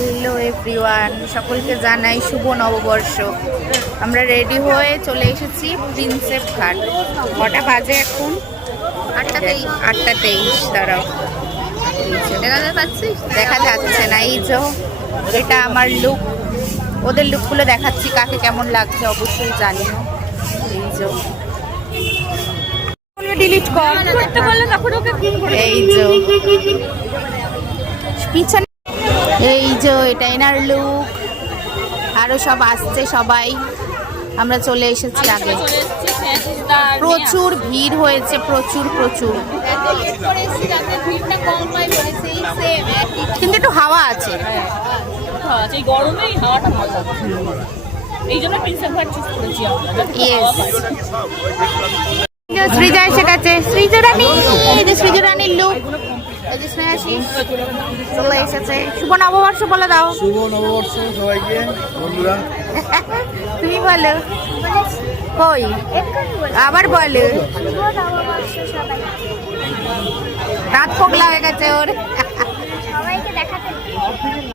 Hello everyone, সকলকে জানাই শুভ নববর্ষ। আমরা রেডি হয়ে চলে এসেছি প্রিন্সেপ ঘাট। কটা বাজে এখন? 8:23। দাঁড়াও, দেখা যাচ্ছে না। এই যে এটা আমার লুক, ওদের লুকগুলো দেখাচ্ছি, কাকে কেমন লাগছে অবশ্যই জানিও। এই যে ডিলিট কর, এই যে পিছনে, এই যে এটা এনার লুক। আরো সব আসছে সবাই, আমরা চলে এসেছি আগে। প্রচুর ভিড় হয়েছে, প্রচুর প্রচুর, কিন্তু একটু হাওয়া আছে। এই গরমে এই হাওয়াটা ভালো লাগে, এই জন্য প্রিন্সেপ ঘাট চুজ করেছি আমরা। সৃজা এসে গেছে, সৃজা রানী, এই যে সৃজা রানীর লুক। এই যে স্নেহাশিস চলে এসেছে। শুভ নববর্ষ বলে দাও। শুভ নববর্ষ সবাইকে বন্ধুরা। তুমি বলো, কই আবার বলো। রাত পোগলা হয়ে গেছে ওর।